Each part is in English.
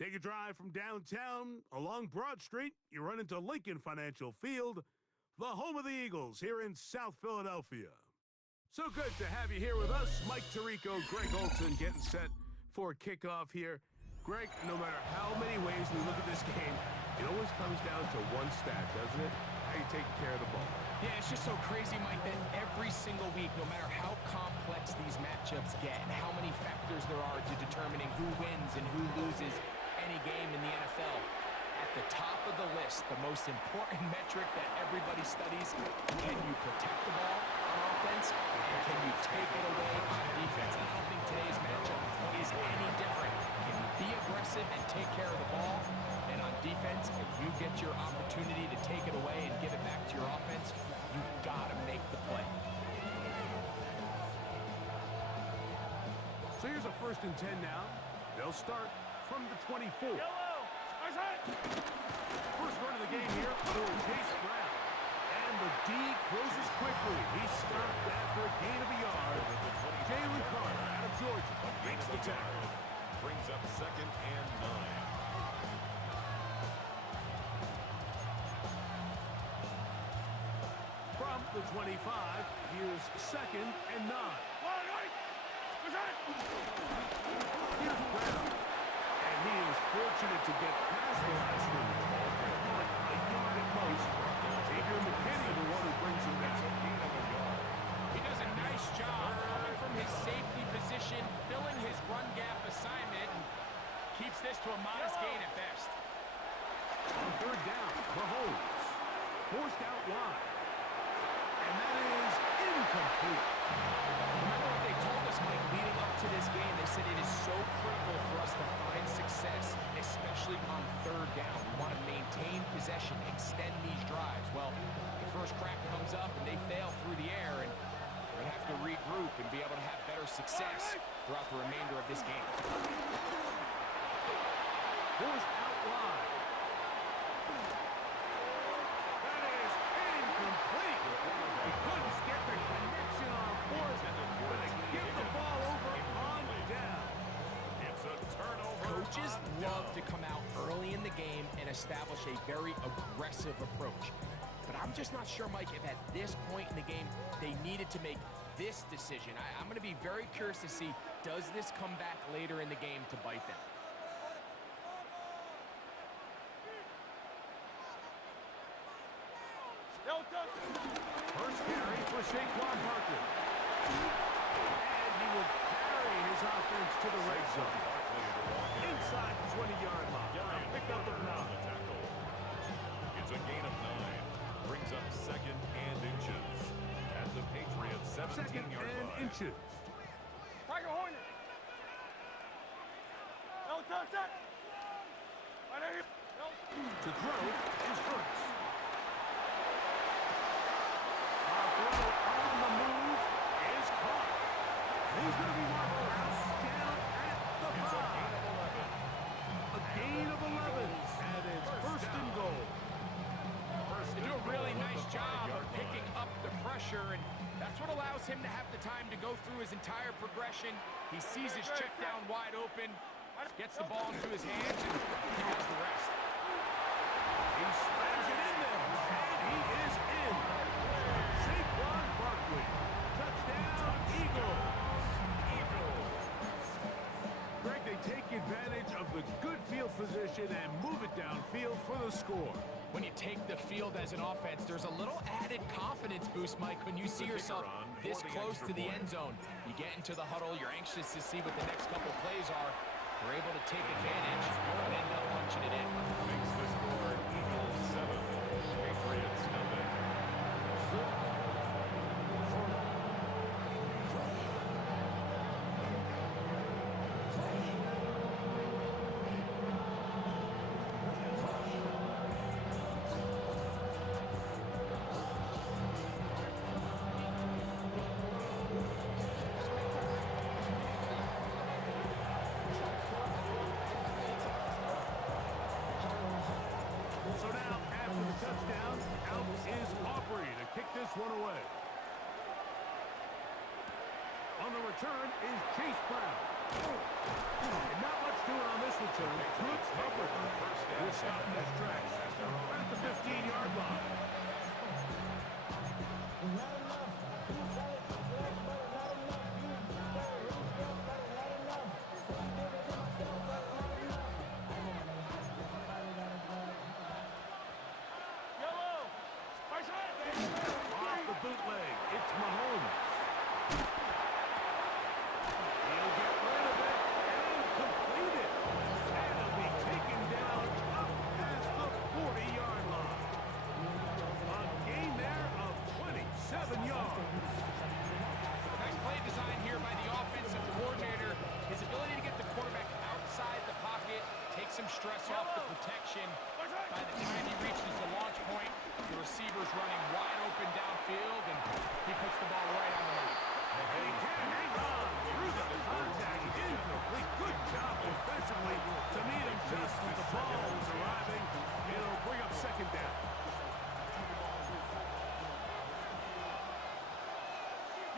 Take a drive from downtown along Broad Street. You run into Lincoln Financial Field, the home of the Eagles here in South Philadelphia. So good to have you here with us. Mike Tirico, Greg Olson getting set for kickoff here. Greg, no matter how many ways we look at this game, it always comes down to one stat, doesn't it? How you taking care of the ball. Yeah, it's just so crazy, Mike, that every single week, no matter how complex these matchups get and how many factors there are to determining who wins and who loses any game in the NFL, at the top of the list, the most important metric that everybody studies, can you protect the ball on offense and can you take it away on defense? And I don't think today's matchup is any different. Can you be aggressive and take care of the ball? And on defense, if you get your opportunity to take it away and give it back to your offense, you've got to make the play. So here's a 1st and 10 now. They'll start from the 24. First run of the game here for Chase Brown. And the D closes quickly. He's stopped after a gain of a yard. Jalen Carter out of Georgia makes the tackle. Brings up 2nd and 9. From the 25, here's 2nd and 9. Here's Brown. And he is fortunate to get past the last one. A yard at most. Xavier McKinney, the one who brings him down. He does a nice job coming from his safety position, filling his run gap assignment, and keeps this to a modest gain at best. On 3rd down, Mahomes. Forced out wide. And that is incomplete. Remember what they told us, Mike, leading up to this game? They said it is so critical for us to find success, especially on 3rd down. We want to maintain possession, extend these drives. Well, the first crack comes up and they fail through the air, and we're going to have to regroup and be able to have better success throughout the remainder of this game. Forced out wide. That is incomplete. He couldn't get the connection on 4th, but they give the ball over on down. It's a turnover. Coaches love to come out early in the game and establish a very aggressive approach. But I'm just not sure, Mike, if at this point in the game they needed to make this decision. I'm going to be very curious to see, does this come back later in the game to bite them? First carry for Saquon Barkley. And he will carry his offense to the red zone. Inside the 20-yard line. A pickup of 9. It's a gain of 9. Brings up 2nd and inches. At the Patriots' 17-yard line. 2nd and inches. Tiger Hornet. To throw is Hurts. On the move is caught. He's going to be marked down at the 5. A gain of 11. And it's 1st and goal. They do a really nice job of picking up the pressure, and that's what allows him to have the time to go through his entire progression. He sees his check down wide open, gets the ball into his hands, and he does the rest. He slams it in there, and he is in. Saquon Barkley. Touchdown, Eagles. Greg, they take advantage of the good field position and move it downfield for the score. When you take the field as an offense, there's a little added confidence boost, Mike, when you see yourself this close to the end zone. You get into the huddle, you're anxious to see what the next couple plays are. They're able to take advantage and end up punching it in. Makes the score Eagles 7, Patriots nothing. One away. On the return is Chase Brown. And not much doing on this return. Good cover. We'll stop in his tracks. Right at the 15-yard line. Off the bootleg, it's Mahomes. He'll get rid of it and complete it. And he'll be taken down up past the 40-yard line. A gain there of 27 yards. Nice play design here by the offensive coordinator. His ability to get the quarterback outside the pocket, take some stress off the protection. By the time he reaches the launch point, the receiver's running wide open downfield, and he puts the ball right on the money. And he can't hang on through the contact. Incomplete. Good job defensively to meet him just as the ball was arriving. It'll bring up second down.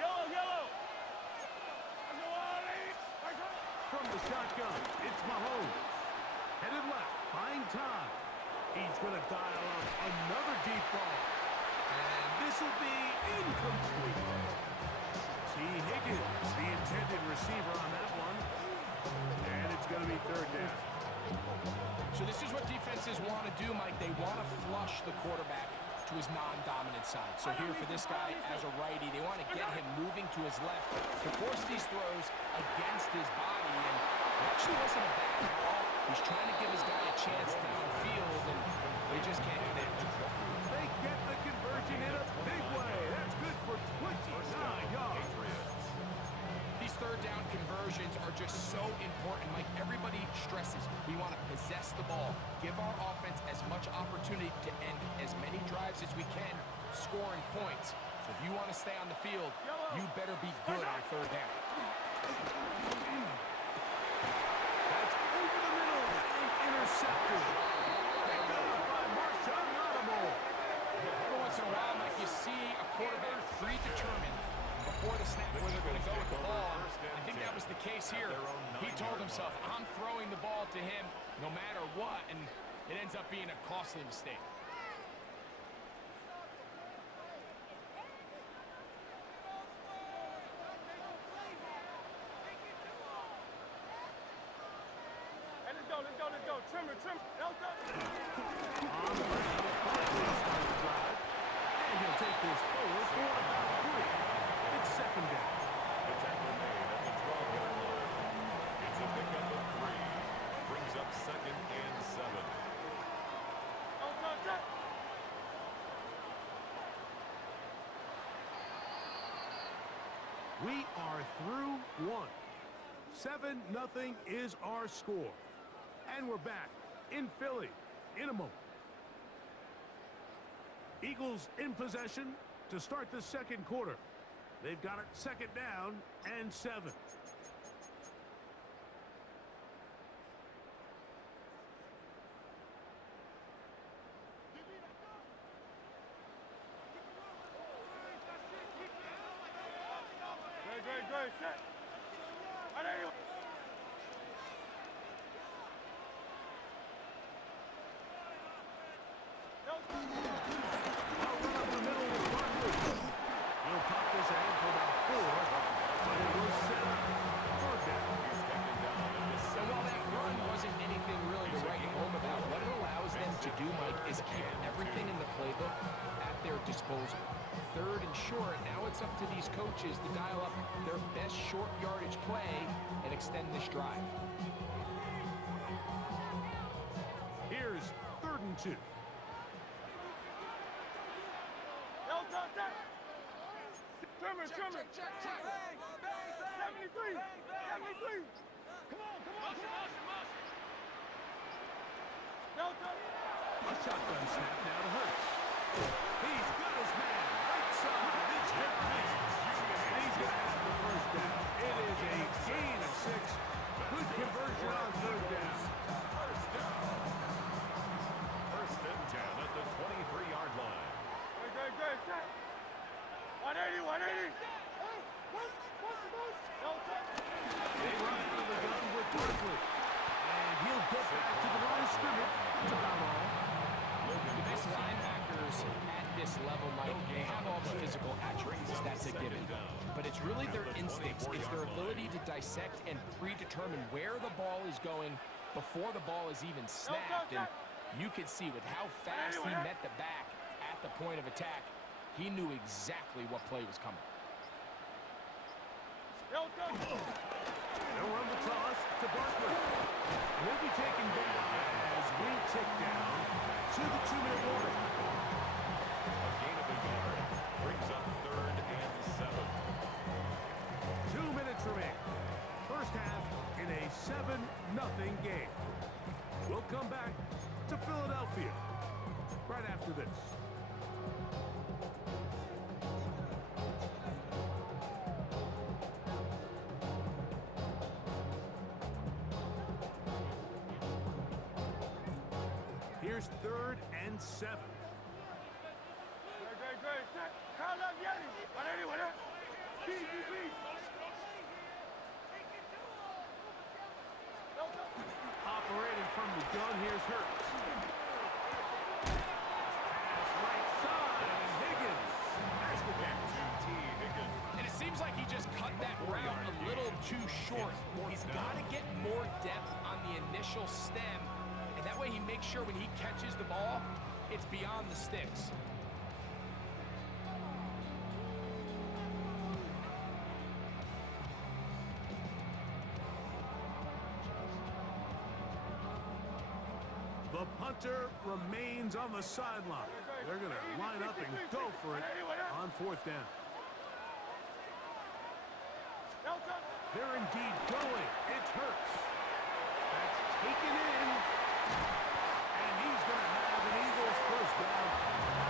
Yellow. From the shotgun, it's Mahomes. Headed left, buying time. He's going to dial up another deep ball. And this will be incomplete. T. Higgins, the intended receiver on that one. And it's going to be third down. So this is what defenses want to do, Mike. They want to flush the quarterback to his non-dominant side. So here for this guy as a righty, they want to get him moving to his left to force these throws against his body. And it actually wasn't a bad ball. He's trying to give his guy a chance downfield, and they just can't connect. They get the conversion in a big way. That's good for 29 yards. These third down conversions are just so important, Mike. Everybody stresses we want to possess the ball, give our offense as much opportunity to end as many drives as we can, scoring points. So if you want to stay on the field, you better be good on third down. That's over the middle and intercepted. Picked up by Marshawn Lattimore. Every once in a while, Mike, you see a quarterback predetermined before the snap where they're going to go with the ball. I think that was the case here. He told himself, I'm throwing the ball to him no matter what, and it ends up being a costly mistake. Hey, let's go. Trim it. On the right, he'll start the drive. And he'll take this forward for about 3. It's second down. The tackle made at the 12-yard line. It's a pickup of 3. Brings up second and 7. We are through 1. 7-0 is our score. And we're back in Philly in a moment. Eagles in possession to start the second quarter. They've got it second down and 7. Great. Set. He'll pop this ahead for about 4, but it will set up third down. And while that run wasn't anything really to write home about, what it allows them to do, Mike, is keep everything in the playbook at their disposal. Third and short, now it's up to these coaches to dial up their best short yardage play and extend this drive. Here's 3rd and 2. Trim it. 73. Come on. A shotgun snap now to Hurts. He's got his man right side. It's Harris. And he's going to have the first down. It is a gain of 6. Good conversion on third down. First and 10 at the 23-yard line. Great. Set. 180. They run into but it's really their instincts. It's their ability to dissect and predetermine where the ball is going before the ball is even snapped. And you could see with how fast he met the back at the point of attack, he knew exactly what play was coming. They'll run the toss to Barkley. He'll be taken down as we tick down to the 2-minute warning. A gain of a yard brings up 3rd and 7. 2 minutes remain. First half in a 7-0 game. We'll come back to Philadelphia right after this. Here's 3rd and 7. Great. Kyle left Yeti. Operating from the gun, here's Hurts. Pass right side, and Higgins. That's the catch. And it seems like he just cut that route a little too short. He's got to get more depth on the initial stem, and that way he makes sure when he catches the ball, it's beyond the sticks. The punter remains on the sideline. They're going to line up and go for it on 4th down. They're indeed going. It's Hurts. That's taken in. And he's going to have an Eagles first down.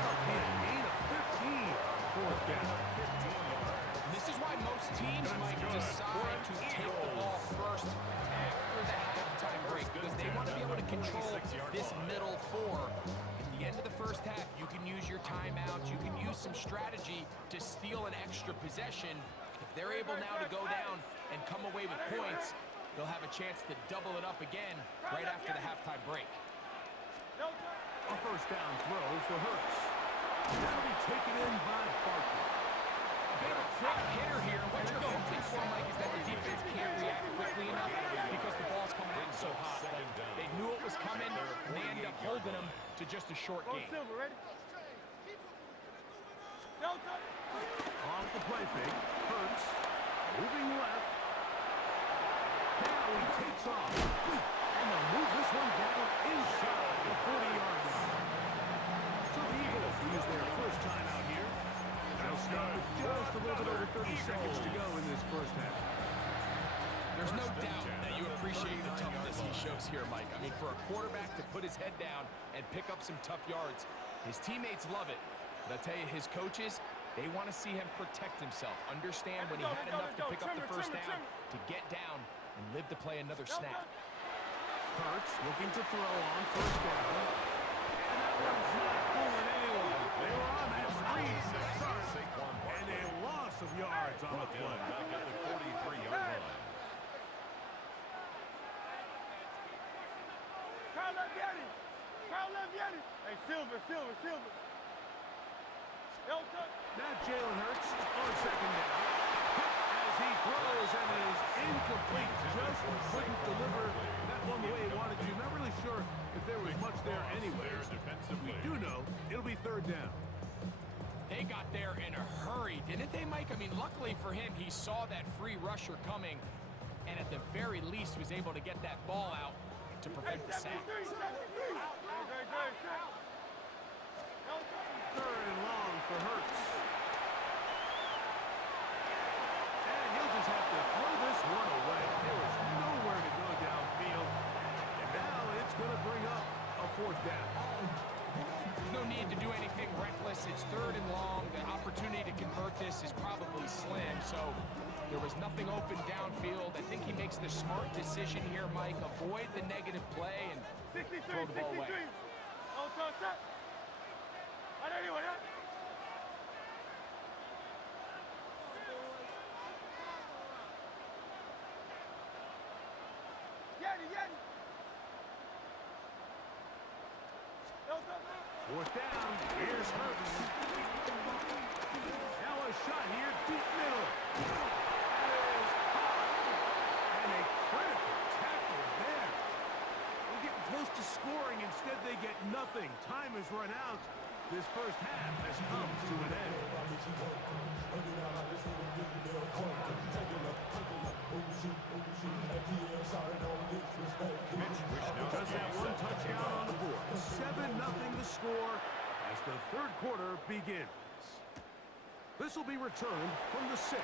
That'll be a gain of 15 on 4th down. And this is why most teams might decide to take the ball first after the halftime break, because they want to be able to control this middle 4. At the end of the first half, you can use your timeout, you can use some strategy to steal an extra possession. If they're able now to go down and come away with points, they'll have a chance to double it up again right after the halftime break. A first down throw for Hurts. That'll be taken in by Barkley. Bit of a quick hitter here. What you're hoping for, Mike, is that the defense can't react quickly enough because the ball's coming out so hot. But they knew it was coming, and they ended up holding them to just a short game. Off the play fake, Hurts moving left. Now he takes off. And they'll move this one down inside the 40-yard line. So the Eagles use their first time out here. They'll start with just a little bit over 30 seconds to go in this first half. There's no doubt that you appreciate the toughness he shows here, Mike. I mean, for a quarterback to put his head down and pick up some tough yards, his teammates love it. But I'll tell you, his coaches, they want to see him protect himself, understand when he had enough to pick up the first down, to get down and live to play another snap. Hurts looking to throw on first down. And that one's not fooling anyone. They were on that screen to start. And a loss of yards on the play. Back at the 43-yard line. Kyle left Yeti. Hey, Silver. Now Jalen Hurts on second down. As he throws and is incomplete. Just couldn't deliver that one the way he wanted to. Not really sure if there was much there anyways. We do know it'll be 3rd down. They got there in a hurry, didn't they, Mike? I mean, luckily for him, he saw that free rusher coming and at the very least was able to get that ball out to prevent the sack. 3rd and long for Hurts. And he'll just have to throw this one away. There was nowhere to go downfield. And now it's going to bring up a 4th down. There's no need to do anything reckless. It's 3rd and long. The opportunity to convert this is probably slim. So there was nothing open downfield. I think he makes the smart decision here, Mike. Avoid the negative play and throw the ball away. Fourth down. Here's Hurts. Now a a shot here, deep middle. That is hot. And a critical tackle there. They're getting close to scoring. Instead, they get nothing. Time has run out. This first half has come to an end. Just that one touchdown on the board. 7-0 the score as the third quarter begins. This will be returned from the 6. And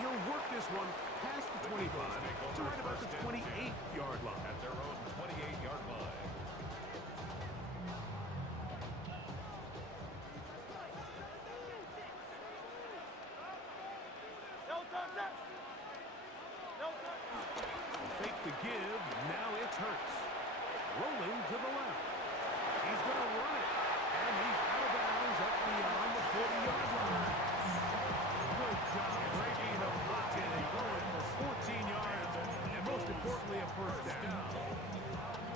he'll work this one past the 25 to right about the 28-yard line. At their own 28-yard line. Fake the give, now it's Hurts. Rolling to the left. He's going to run it. And he's out of bounds up beyond the 40-yard line. Good job breaking the pocket and going for 14 yards. And most importantly, a first down.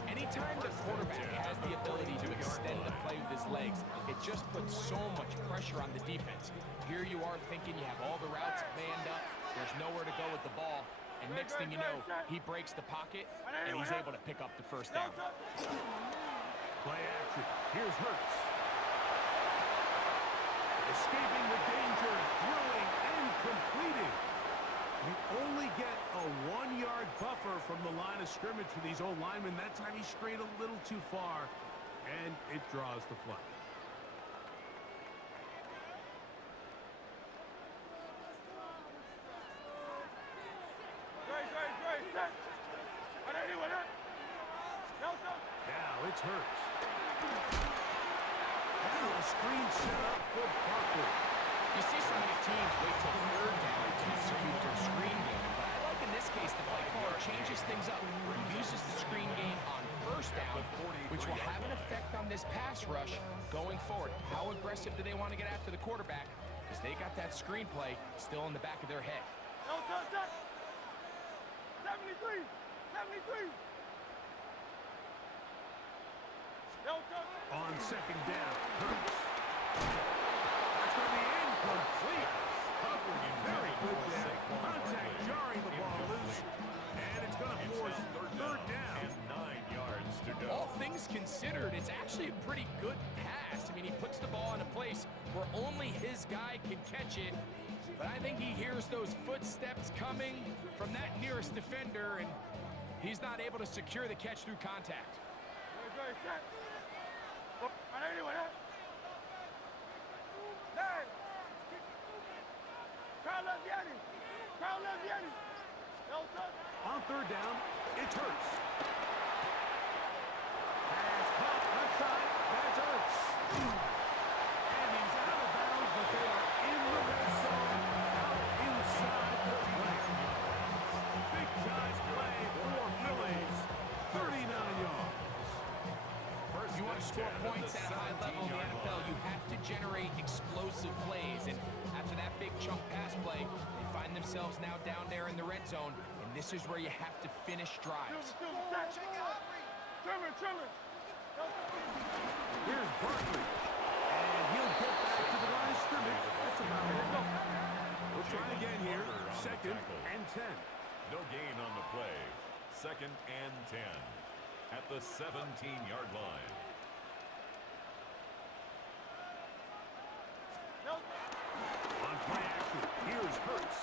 Anytime the quarterback has the ability to extend the play with his legs, it just puts so much pressure on the defense. Here you are thinking you have all the routes manned up, there's nowhere to go with the ball, and next thing you know, he breaks the pocket, and he's able to pick up the first down. Play action. Here's Hurts. Escaping the danger, throwing, and completing. You only get a 1-yard buffer from the line of scrimmage for these old linemen. That time he strayed a little too far, and it draws the flag. Now it's Hurts. And a screen set up for Barkley. You see so many teams wait till third down to execute their screen game, but I like in this case the play caller changes things up. He uses the screen game on first down, which will have an effect on this pass rush going forward. How aggressive do they want to get after the quarterback? Because they got that screen play still in the back of their head. 73! 73! On second down, Hurts. That's going to be incomplete. Covering very good there. Contact jarring the ball loose. And it's going to force third down. And 9 yards to go. All things considered, it's actually a pretty good pass. I mean, he puts the ball in a place where only his guy can catch it. But I think he hears those footsteps coming from that nearest defender, and he's not able to secure the catch through contact. On third down, it's Hurts. Pass caught left side. That's Hurts. And he's out of bounds, but they are in the red zone, out inside the play. Big time play for Phillies. 39 yards. You want to score points at a high level in the NFL, you have to generate explosive plays. And after that big chunk pass play, they find themselves now down there in the red zone. And this is where you have to finish drives. Here's Barkley. And he'll get back to the line of scrimmage. That's about it. We'll try again here. Second and 10. No gain on the play. Second and 10 at the 17-yard line. On play action, here's Hurts.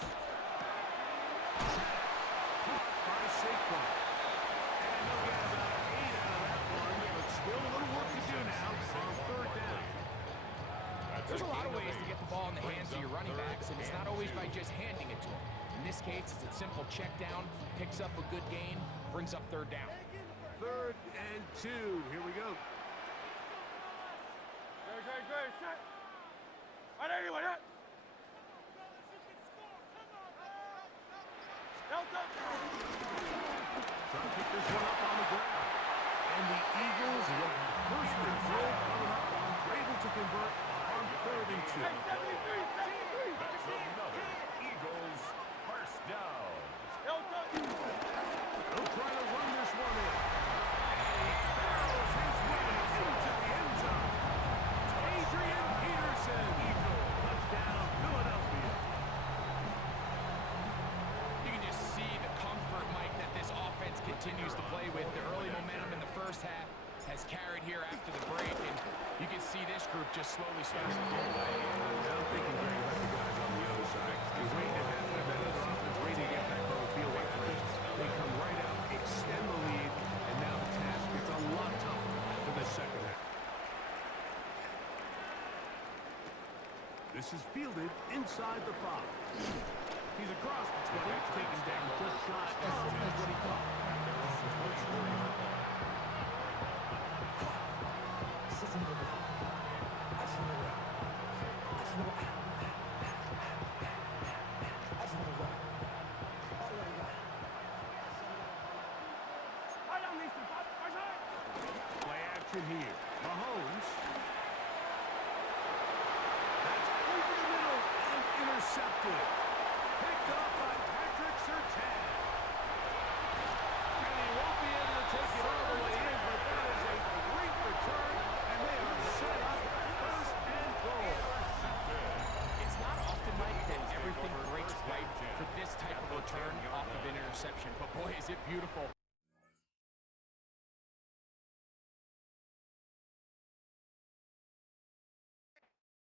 Caught by Saquon. And they'll get about 8 out of that one, but still a little work to do now on third down. There's a lot of ways to get the ball in the hands of your running backs, and it's not always by just handing it to them. In this case, it's a simple check down, picks up a good gain, brings up third down. Third and 2. Here we go. Trying to pick this one up on the ground. And the Eagles will have first and goal coming up. They're able to convert on third and 2. That's another Eagles first down. They'll try to run this one in. And he barrels his way into the end zone. Adrian Peterson. group just slowly starting to pull away. I'm thinking, Greg, about the guys on the other side. You're waiting to have that other offense waiting to get back on the field like this. They come right out, extend the lead, and now the task gets a lot tougher for the second half. This is fielded inside the 5. He's across the 20, taken down just shy. That's what he thought. Play action here. Mahomes. That's over the middle and intercepted. Picked up by Patrick Surtain. And he won't be able to take it all the way in, but that is a great return, and they are set up first and goal. It's not often, Mike, that everything breaks right for this type of return off of an interception, but boy, is it beautiful